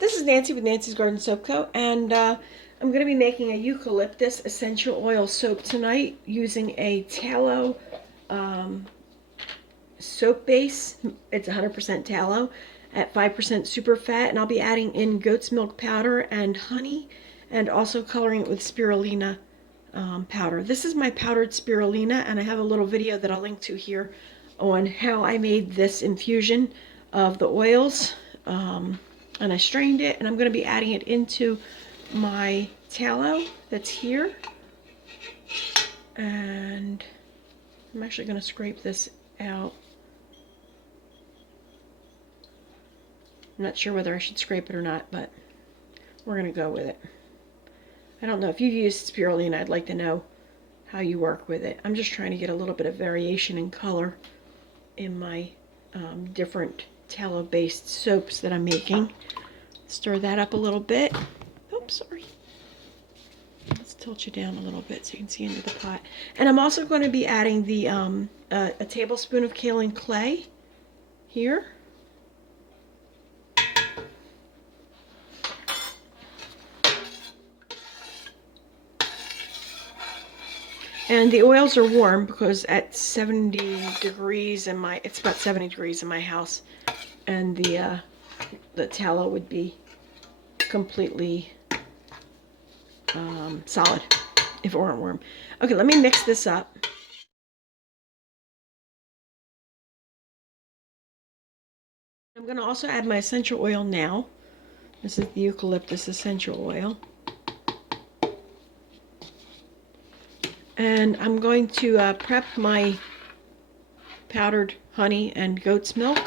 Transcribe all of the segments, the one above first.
This is Nancy with Nancy's Garden Soap Co. And I'm going to be making a eucalyptus essential oil soap tonight using a tallow soap base. It's 100% tallow at 5% super fat. And I'll be adding in goat's milk powder and honey and also coloring it with spirulina powder. This is my powdered spirulina, and I have a little video that I'll link to here on how I made this infusion of the oils. And I strained it, and I'm going to be adding it into my tallow that's here. And I'm actually going to scrape this out. I'm not sure whether I should scrape it or not, but we're going to go with it. I don't know if you've used spirulina. I'd like to know how you work with it. I'm just trying to get a little bit of variation in color in my different tallow-based soaps that I'm making. Stir that up a little bit. Oops, sorry. Let's tilt you down a little bit so you can see into the pot. And I'm also going to be adding the a tablespoon of kaolin clay here. And the oils are warm because at 70 degrees it's about 70 degrees in my house, and the tallow would be completely solid if it weren't warm. Okay, let me mix this up. I'm going to also add my essential oil now. This is the eucalyptus essential oil. And I'm going to prep my powdered honey and goat's milk,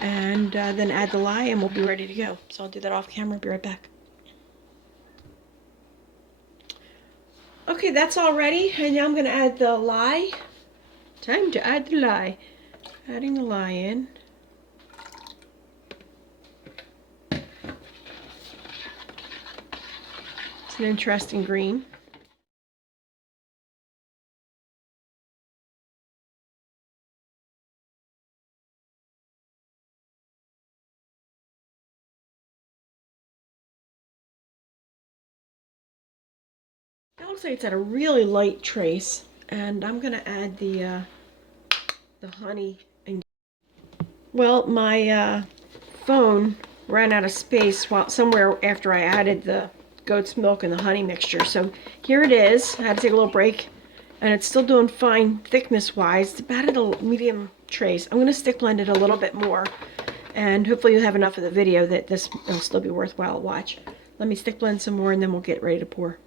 and then add the lye, and we'll be ready to go. So I'll do that off camera. Be right back. Okay, that's all ready, and now I'm going to add the lye. Time to add the lye. Adding the lye in. It's an interesting green. It looks like it's at a really light trace, and I'm going to add the honey. Well, my phone ran out of space somewhere after I added the goat's milk and the honey mixture. So here it is. I had to take a little break, and it's still doing fine thickness-wise. It's about at a medium trace. I'm going to stick blend it a little bit more, and hopefully you'll have enough of the video that this will still be worthwhile to watch. Let me stick blend some more, and then we'll get ready to pour.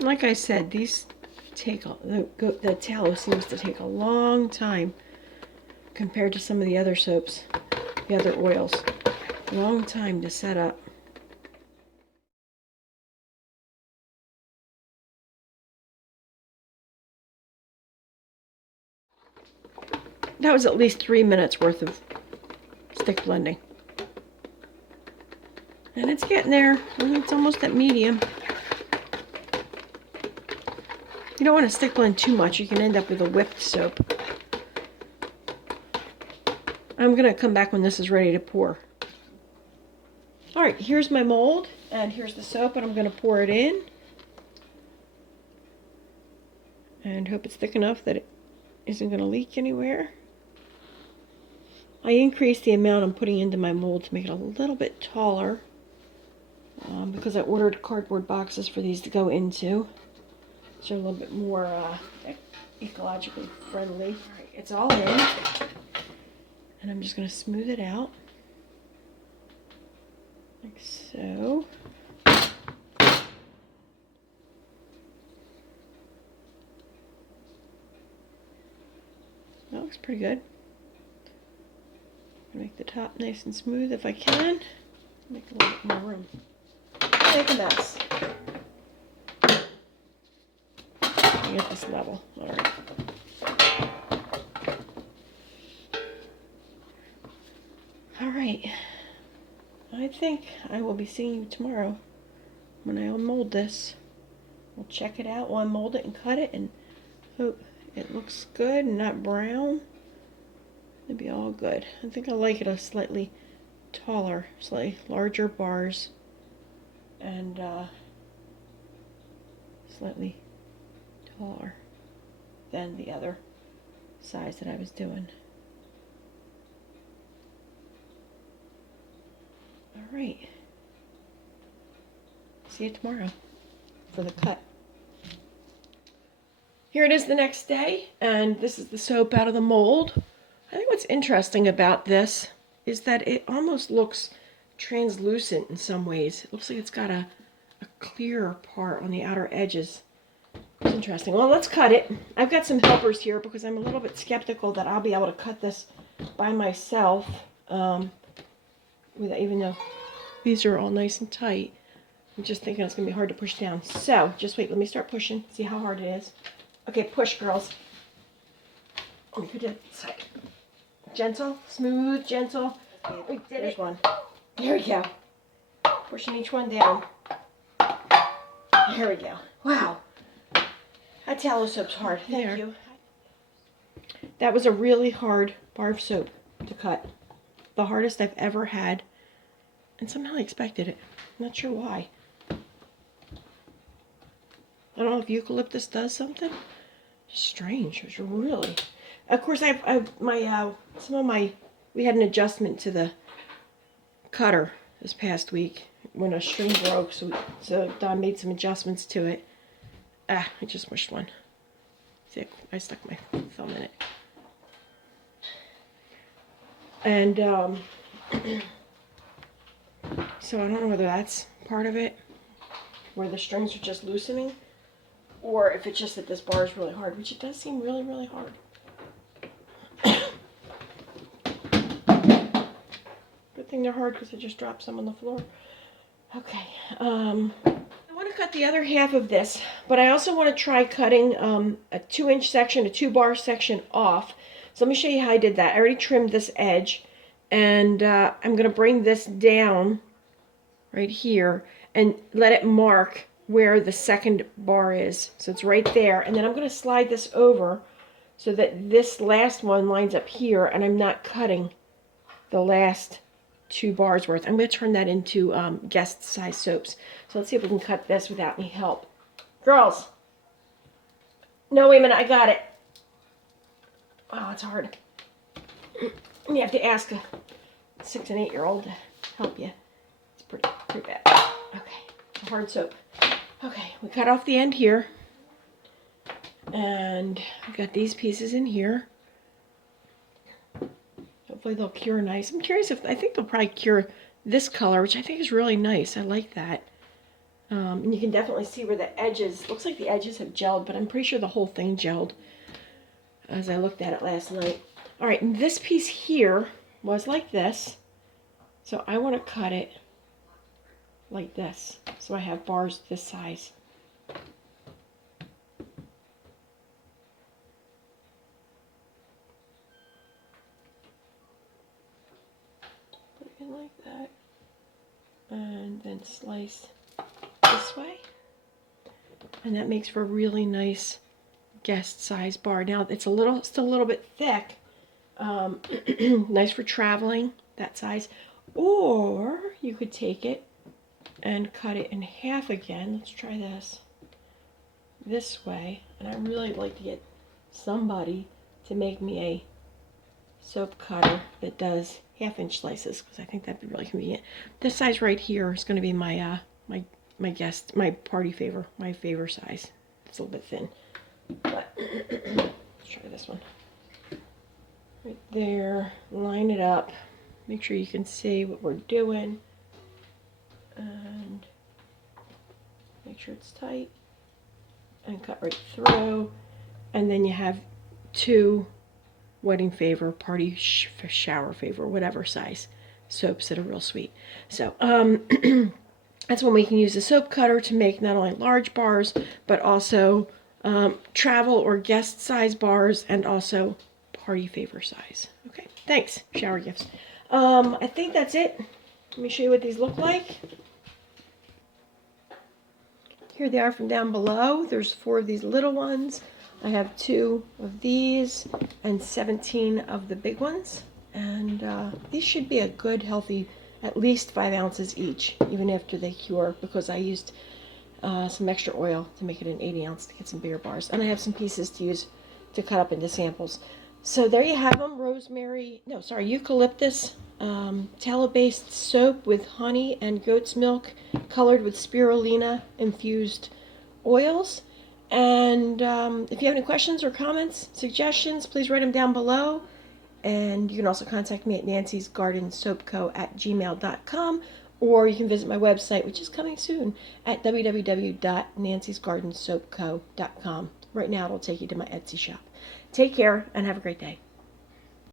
Like I said, these the tallow seems to take a long time compared to some of the other soaps, the other oils. Long time to set up. That was at least 3 minutes worth of stick blending. And it's getting there. It's almost at medium. You don't want to stick blend too much. You can end up with a whipped soap. I'm going to come back when this is ready to pour. Alright, here's my mold, and here's the soap, and I'm going to pour it in. And hope it's thick enough that it isn't going to leak anywhere. I increased the amount I'm putting into my mold to make it a little bit taller, because I ordered cardboard boxes for these to go into. So a little bit more ecologically friendly. All right, it's all in, and I'm just going to smooth it out like so. That looks pretty good. Make the top nice and smooth if I can. Make a little bit more room. Make a mess. Get this level. All right. right. I think I will be seeing you tomorrow when I mold this. We'll check it out while I mold it and cut it and hope it looks good and not brown. It'll be all good. I think I like it a slightly taller, slightly larger bars, and slightly taller than the other size that I was doing. All right. See you tomorrow for the cut. Here it is the next day, and this is the soap out of the mold. I think what's interesting about this is that it almost looks translucent in some ways. It looks like it's got a clearer part on the outer edges. It's interesting. Well, let's cut it. I've got some helpers here because I'm a little bit skeptical that I'll be able to cut this by myself, even though these are all nice and tight. I'm just thinking it's going to be hard to push down. So, just wait. Let me start pushing. See how hard it is. Okay, push, girls. Let me put it side. Gentle, smooth, gentle. We did There's it. One. There we go. Pushing each one down. There we go. Wow. That tallow soap's hard. Thank you. That was a really hard bar of soap to cut. The hardest I've ever had. And somehow I expected it. I'm not sure why. I don't know if eucalyptus does something. Strange. It was really. Of course, we had an adjustment to the cutter this past week when a string broke, so Don made some adjustments to it. I just mushed one. See, I stuck my thumb in it. And so I don't know whether that's part of it, where the strings are just loosening, or if it's just that this bar is really hard, which it does seem really, really hard. Good thing they're hard because I just dropped some on the floor. Okay, I want to cut the other half of this, but I also want to try cutting a 2-inch section, a 2-bar section off. So let me show you how I did that. I already trimmed this edge, and I'm going to bring this down right here and let it mark where the second bar is. So it's right there, and then I'm going to slide this over so that this last one lines up here, and I'm not cutting the last 2 bars worth. I'm going to turn that into guest size soaps. So let's see if we can cut this without any help. Girls! No, wait a minute, I got it. Wow, it's hard. You have to ask a 6 and 8-year-old to help you. It's pretty bad. Okay, it's a hard soap. Okay, we cut off the end here. And I've got these pieces in here. Hopefully they'll cure nice. I'm curious I think they'll probably cure this color, which I think is really nice. I like that. And you can definitely see where the edges, looks like the edges have gelled, but I'm pretty sure the whole thing gelled as I looked at it last night. All right, and this piece here was like this. So I want to cut it like this. So I have bars this size. Put it in like that. And then slice this way. And that makes for a really nice guest size bar. Now it's still a little bit thick. Nice for traveling, that size. Or you could take it and cut it in half again. Let's try this way. And I really like to get somebody to make me a soap cutter that does 1/2-inch slices, because I think that'd be really convenient. This size right here is going to be my my party favor, my favor size. It's a little bit thin, but let's try this one. Right there, line it up, make sure you can see what we're doing, and make sure it's tight, and cut right through, and then you have 2 wedding favor, party shower favor, whatever size soaps that are real sweet. So that's when we can use the soap cutter to make not only large bars, but also travel or guest size bars, and also party favor size. Okay, thanks. Shower gifts. I think that's it. Let me show you what these look like. Here they are from down below. There's 4 of these little ones. I have 2 of these and 17 of the big ones. And these should be a good, healthy, at least 5 ounces each, even after they cure, because I used some extra oil to make it an 80 ounce to get some bigger bars. And I have some pieces to use to cut up into samples. So there you have them. Eucalyptus tallow-based soap with honey and goat's milk colored with spirulina infused oils. And if you have any questions or comments, suggestions, please write them down below. And you can also contact me at nancysgardensoapco@gmail.com, or you can visit my website, which is coming soon, at www.nancysgardensoapco.com. Right now it'll take you to my Etsy shop. Take care and have a great day.